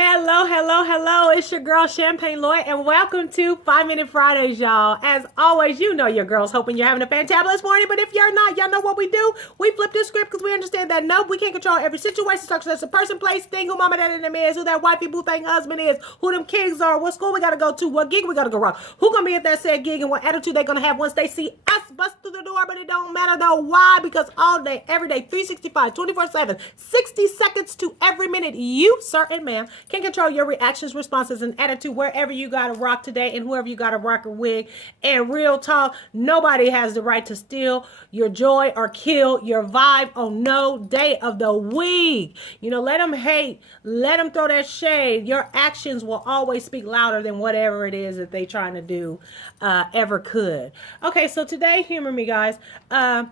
Hello, hello, hello. It's your girl, Champagne Lloyd, and welcome to 5-Minute Fridays, y'all. As always, you know your girl's hoping you're having a fantabulous morning, but if you're not, y'all know what we do. We flip this script because we understand that, nope, we can't control every situation, structure, that's a person, place, thing, who mama, daddy, and them is, who that wifey, boo thing husband is, who them kids are, what school we got to go to, what gig we got to go wrong, who going to be at that said gig, and what attitude they going to have once they see us bust through the door, but it don't matter though. Why? Because all day, every day, 365, 24/7, 60 seconds to every minute, you, sir and ma'am, can control your reactions, responses, and attitude wherever you got to rock today and whoever you got to rock a wig. And real talk, nobody has the right to steal your joy or kill your vibe on no day of the week. You know, let them hate, let them throw that shade. Your actions will always speak louder than whatever it is that they trying to do ever could. Okay, so today, humor me, guys. Want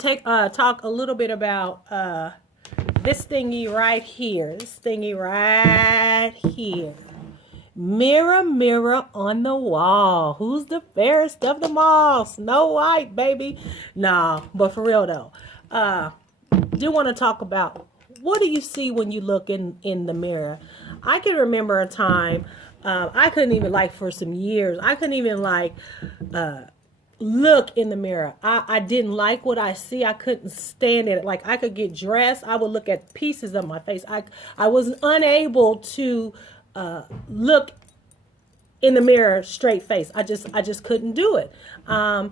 to talk a little bit about this thingy right here. Mirror, mirror on the wall. Who's the fairest of them all? Snow White, baby. Nah, but for real though. Do want to talk about, what do you see when you look in the mirror? I can remember a time, I couldn't even, like, for some years, I couldn't even, like, look in the mirror. I didn't like what I see. I couldn't stand it. Like, I could get dressed, I would look at pieces of my face. I was unable to look in the mirror straight face. I just couldn't do it. Now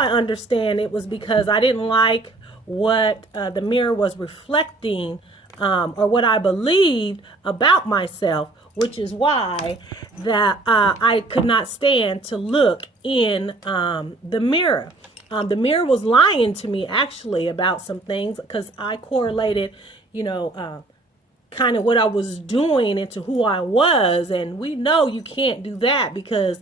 I understand it was because I didn't like what the mirror was reflecting, or what I believed about myself, which is why that I could not stand to look in the mirror. The mirror was lying to me, actually, about some things, because I correlated, kind of what I was doing into who I was. And we know you can't do that, because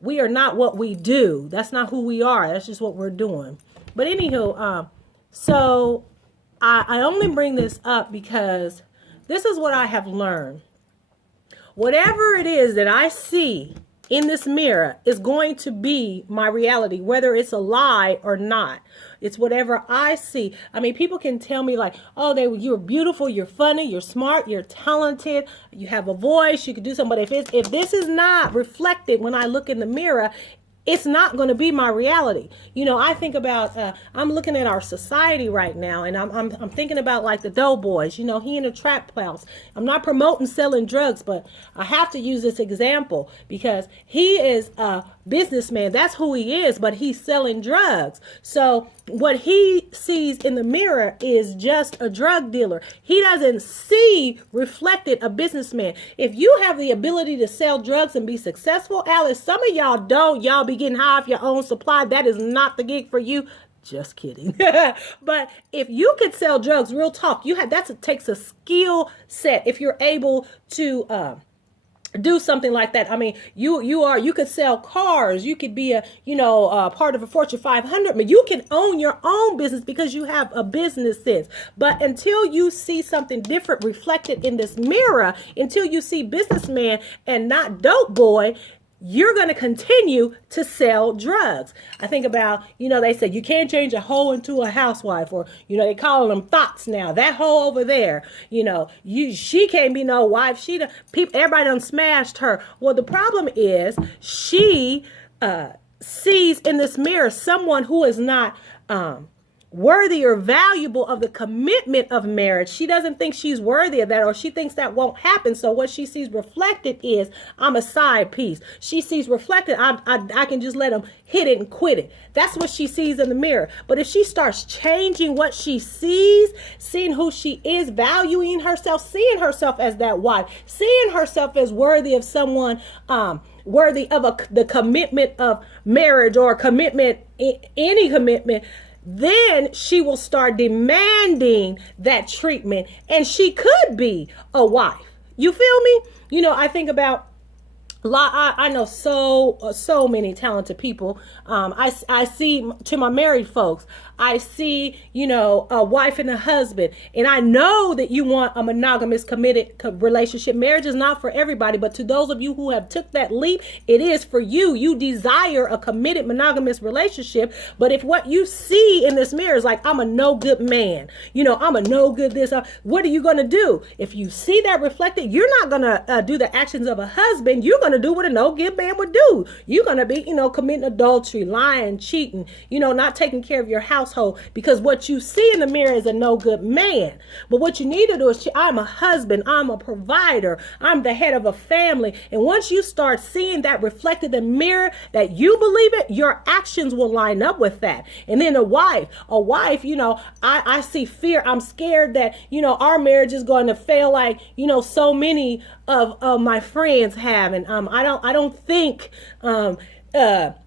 we are not what we do. That's not who we are. That's just what we're doing. But anywho, so I only bring this up because this is what I have learned. Whatever it is that I see in this mirror is going to be my reality, whether it's a lie or not. It's whatever I see. I mean, people can tell me, like, oh, you're beautiful, you're funny, you're smart, you're talented, you have a voice, you can do something. But if this is not reflected when I look in the mirror, it's not going to be my reality. I think about, I'm looking at our society right now, and I'm thinking about, like, the Doughboys. He in the trap house. I'm not promoting selling drugs, but I have to use this example because he is a businessman. That's who he is, but he's selling drugs. So what he sees in the mirror is just a drug dealer. He doesn't see reflected a businessman. If you have the ability to sell drugs and be successful, Alice, some of y'all don't. Y'all be getting high off your own supply. That is not the gig for you. Just kidding. But if you could sell drugs, real talk, takes a skill set. If you're able to do something like that. I mean, you could sell cars. You could be a part of a Fortune 500, but you can own your own business because you have a business sense. But until you see something different reflected in this mirror, until you see businessman and not dope boy, you're going to continue to sell drugs. I think about, they say you can't change a hoe into a housewife, or, they call them thoughts now. That hoe over there, she can't be no wife. Everybody done smashed her. Well, the problem is she sees in this mirror someone who is not worthy or valuable of the commitment of marriage. She doesn't think she's worthy of that, or she thinks that won't happen. So what she sees reflected is, I'm a side piece. She sees reflected, I can just let him hit it and quit it. That's what she sees in the mirror. But if she starts changing what she sees, seeing who she is, valuing herself, seeing herself as that wife, seeing herself as worthy of someone, worthy of the commitment of marriage, or commitment, any commitment, then she will start demanding that treatment, and she could be a wife. You feel me? I think about, I know so many talented people. I see, to my married folks, I see, a wife and a husband, and I know that you want a monogamous, committed relationship. Marriage is not for everybody, but to those of you who have took that leap, it is for you. You desire a committed, monogamous relationship. But if what you see in this mirror is like, I'm a no good man, I'm a no good this, what are you going to do? If you see that reflected, you're not going to do the actions of a husband. You're going to do what a no good man would do. You're going to be, committing adultery, lying, cheating, not taking care of your household, because what you see in the mirror is a no good man. But what you need to do is, I'm a husband, I'm a provider, I'm the head of a family. And once you start seeing that reflected in the mirror, that you believe it, your actions will line up with that. And then a wife, I see fear. I'm scared that, our marriage is going to fail like, so many of my friends have. And I don't think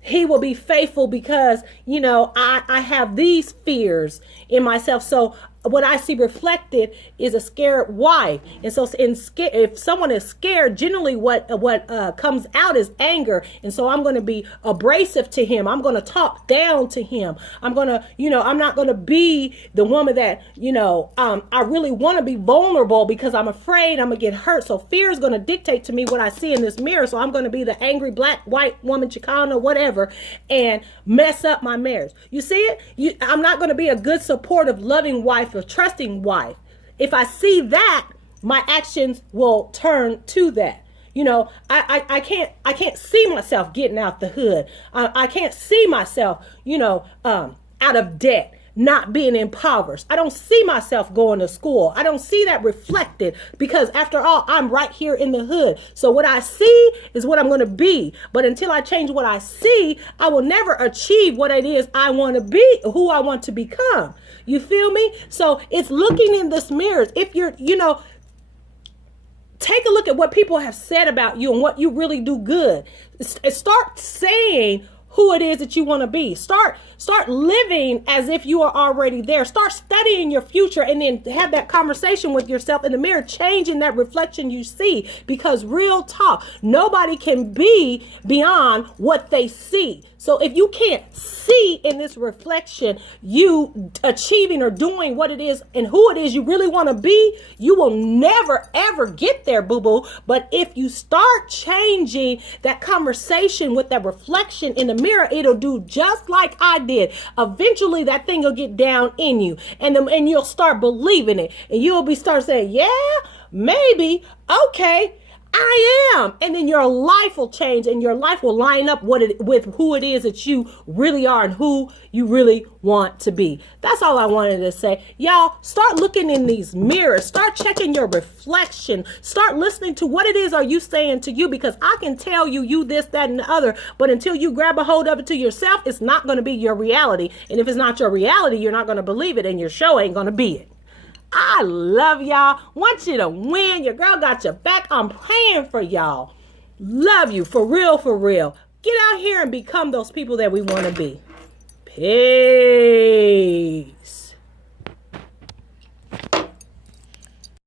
he will be faithful because, I have these fears in myself. So what I see reflected is a scared wife. And so if someone is scared, generally what comes out is anger. And so I'm going to be abrasive to him. I'm going to talk down to him. I'm going to, I'm not going to be the woman that, I really want to be vulnerable because I'm afraid I'm going to get hurt. So fear is going to dictate to me what I see in this mirror. So I'm going to be the angry black, white woman, Chicana, whatever, and mess up my marriage. You see it? I'm not going to be a good, supportive, loving wife, a trusting wife. If I see that, my actions will turn to that. I can't see myself getting out the hood. I can't see myself, out of debt, not being impoverished. I don't see myself going to school. I don't see that reflected because after all, I'm right here in the hood. So what I see is what I'm going to be. But until I change what I see, I will never achieve what it is I want to be, who I want to become. You feel me? So it's looking in this mirror. If you're, take a look at what people have said about you and what you really do good. Start saying who it is that you want to be. Start living as if you are already there. Start studying your future and then have that conversation with yourself in the mirror, changing that reflection you see. Because real talk, nobody can be beyond what they see. So if you can't see in this reflection you achieving or doing what it is and who it is you really want to be, you will never, ever get there, boo-boo. But if you start changing that conversation with that reflection in the mirror, it'll do just like I did. Eventually, that thing will get down in you and you'll start believing it. And you'll start saying, yeah, maybe, okay, I am. And then your life will change and your life will line up with who it is that you really are and who you really want to be. That's all I wanted to say. Y'all, start looking in these mirrors. Start checking your reflection. Start listening to what it is are you saying to you, because I can tell you this, that, and the other. But until you grab a hold of it to yourself, it's not going to be your reality. And if it's not your reality, you're not going to believe it and your show ain't going to be it. I love y'all. Want you to win. Your girl got your back. I'm praying for y'all. Love you for real, for real. Get out here and become those people that we want to be. Peace.